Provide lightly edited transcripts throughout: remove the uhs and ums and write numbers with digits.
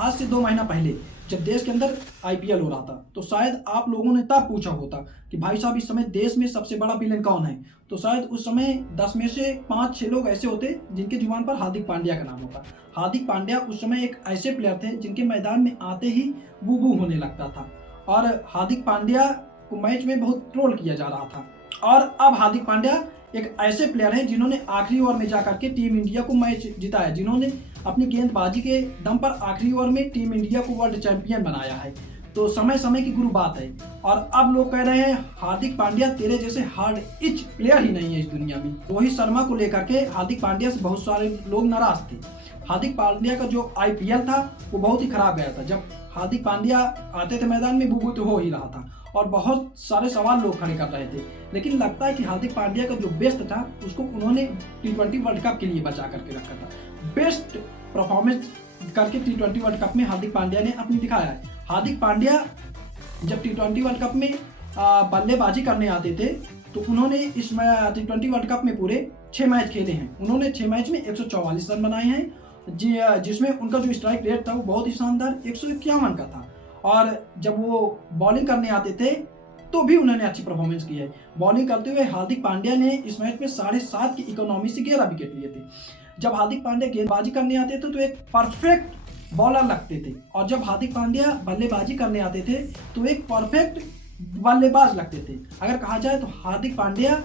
आज से 2 महीना पहले जब देश के अंदर आईपीएल हो रहा था, तो शायद आप लोगों ने तब पूछा होता कि भाई साहब इस समय देश में सबसे बड़ा विलेन कौन है। तो शायद उस समय 10 में से 5-6 लोग ऐसे होते जिनके जुबान पर हार्दिक पांड्या का नाम होता। हार्दिक पांड्या उस समय एक ऐसे प्लेयर थे जिनके मैदान में आते ही बू बू होने लगता था, और हार्दिक पांड्या को मैच में बहुत ट्रोल किया जा रहा था। और अब हार्दिक पांड्या एक ऐसे प्लेयर हैं जिन्होंने आखिरी ओवर में जाकर के टीम इंडिया को मैच जिताया, जिन्होंने अपनी गेंदबाजी के दम पर आखिरी ओवर में टीम इंडिया को वर्ल्ड चैंपियन बनाया है। तो समय समय की गुरु बात है। और अब लोग कह रहे हैं हार्दिक पांड्या तेरे जैसे हार्ड इच प्लेयर ही नहीं है इस दुनिया में। रोहित शर्मा को लेकर के हार्दिक पांड्या से बहुत सारे लोग नाराज थे। हार्दिक पांड्या का जो आईपीएल था वो बहुत ही खराब गया था। जब हार्दिक पांड्या आते थे मैदान में बुबू तो हो ही रहा था और बहुत सारे सवाल लोग खड़े कर रहे थे। लेकिन लगता है कि हार्दिक पांड्या का जो बेस्ट था उसको उन्होंने T20 वर्ल्ड कप के लिए बचा करके रखा था। बेस्ट परफॉर्मेंस करके T20 वर्ल्ड कप में हार्दिक पांड्या ने अपनी दिखाया है। हार्दिक पांड्या जब T20 वर्ल्ड कप में बल्लेबाजी करने आते थे तो उन्होंने इस T20 वर्ल्ड कप में पूरे 6 मैच खेले हैं। उन्होंने 6 मैच में 144 रन बनाए हैं, जिसमें उनका जो स्ट्राइक रेट था वो बहुत ही शानदार 151 का था। और जब वो बॉलिंग करने आते थे तो भी उन्होंने अच्छी परफॉर्मेंस की है। बॉलिंग करते हुए हार्दिक पांड्या ने इस मैच में 7.5 की इकोनॉमी से 11 विकेट लिए थे। जब हार्दिक पांड्या गेंदबाजी करने आते थे तो एक परफेक्ट बॉलर लगते थे, और जब हार्दिक पांड्या बल्लेबाजी करने आते थे तो एक परफेक्ट बल्लेबाज लगते थे। अगर कहा जाए तो हार्दिक पांड्या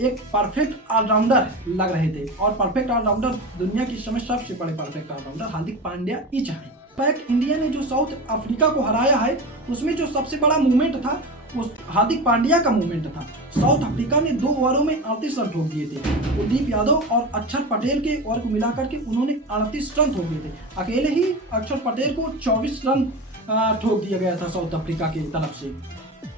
एक परफेक्ट ऑलराउंडर लग रहे थे, और परफेक्ट ऑलराउंडर दुनिया की समय सबसे बड़े परफेक्ट ऑलराउंडर हार्दिक पांड्या ही चाहे। इनफैक्ट इंडिया ने जो साउथ अफ्रीका को हराया है उसमें जो सबसे बड़ा मूवमेंट था वो हार्दिक पांड्या का मूवमेंट था। साउथ अफ्रीका ने 2 ओवरों में 38 रन ठोक दिए थे। कुलदीप यादव और अक्षर पटेल के ओवर को मिलाकर के उन्होंने 38 रन ठोक दिए थे। अकेले ही अक्षर पटेल को 24 रन ठोक दिया गया था साउथ अफ्रीका की तरफ से।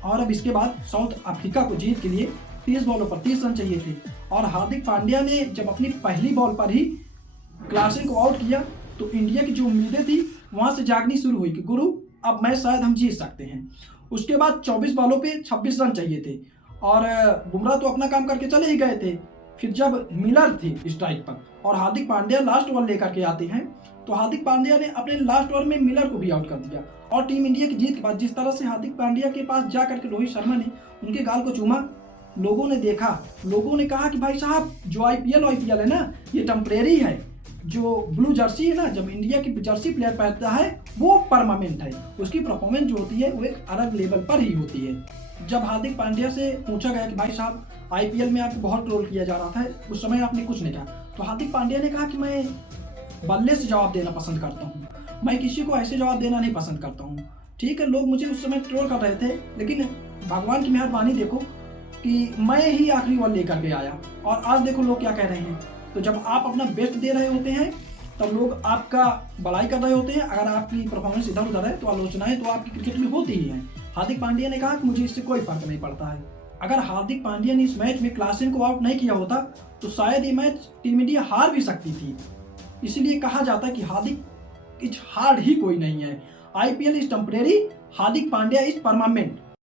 और अब इसके बाद साउथ अफ्रीका को जीत के लिए 30 बॉलों पर 30 रन चाहिए थे, और हार्दिक पांड्या ने जब अपनी पहली बॉल पर ही क्लासन को आउट किया तो इंडिया की जो उम्मीदें थी वहां से जागनी शुरू हुई कि गुरु अब मैच शायद हम जीत सकते हैं। उसके बाद 24 बॉलों पे 26 रन चाहिए थे, और बुमराह तो अपना काम करके चले ही गए थे। फिर जब मिलर थे स्ट्राइक पर और हार्दिक पांड्या लास्ट ओवर लेकर के आते हैं तो हार्दिक पांड्या ने अपने लास्ट ओवर में मिलर को भी आउट कर दिया। और टीम इंडिया की जीत के बाद जिस तरह से हार्दिक पांड्या के पास जा करके रोहित शर्मा ने उनके गाल को चूमा, लोगों ने देखा, लोगों ने कहा कि भाई साहब जो आईपीएल है ना ये टेम्परेरी है। जो ब्लू जर्सी है ना, जब इंडिया की जर्सी प्लेयर पहनता है वो परमानेंट है। उसकी परफॉर्मेंस जो होती है वो एक अलग लेवल पर ही होती है। जब हार्दिक पांड्या से पूछा गया कि भाई साहब आईपीएल में आपको बहुत ट्रोल किया जा रहा था, उस समय आपने कुछ नहीं कहा, तो हार्दिक पांड्या ने कहा कि मैं बल्ले से जवाब देना पसंद करता हूँ, मैं किसी को ऐसे जवाब देना नहीं पसंद करता हूँ। ठीक है, लोग मुझे उस समय ट्रोल कर रहे थे, लेकिन भगवान की मेहरबानी देखो कि मैं ही आखिरी ओवर लेकर के आया, और आज देखो लोग क्या कह रहे हैं। तो जब आप अपना बेस्ट दे रहे होते हैं तब लोग आपका बड़ाई कर रहे होते हैं। अगर आपकी परफॉर्मेंस इधर उधर है तो आलोचनाएं तो आपकी क्रिकेट में होती ही हैं। हार्दिक पांड्या ने कहा कि मुझे इससे कोई फर्क नहीं पड़ता है। अगर हार्दिक पांड्या ने इस मैच में क्लासन को आउट नहीं किया होता तो शायद ये मैच टीम इंडिया हार भी सकती थी। इसलिए कहा जाता है कि हार्दिक इज हार्ड ही कोई नहीं है। IPL is temporary, Hardik Pandya is permanent.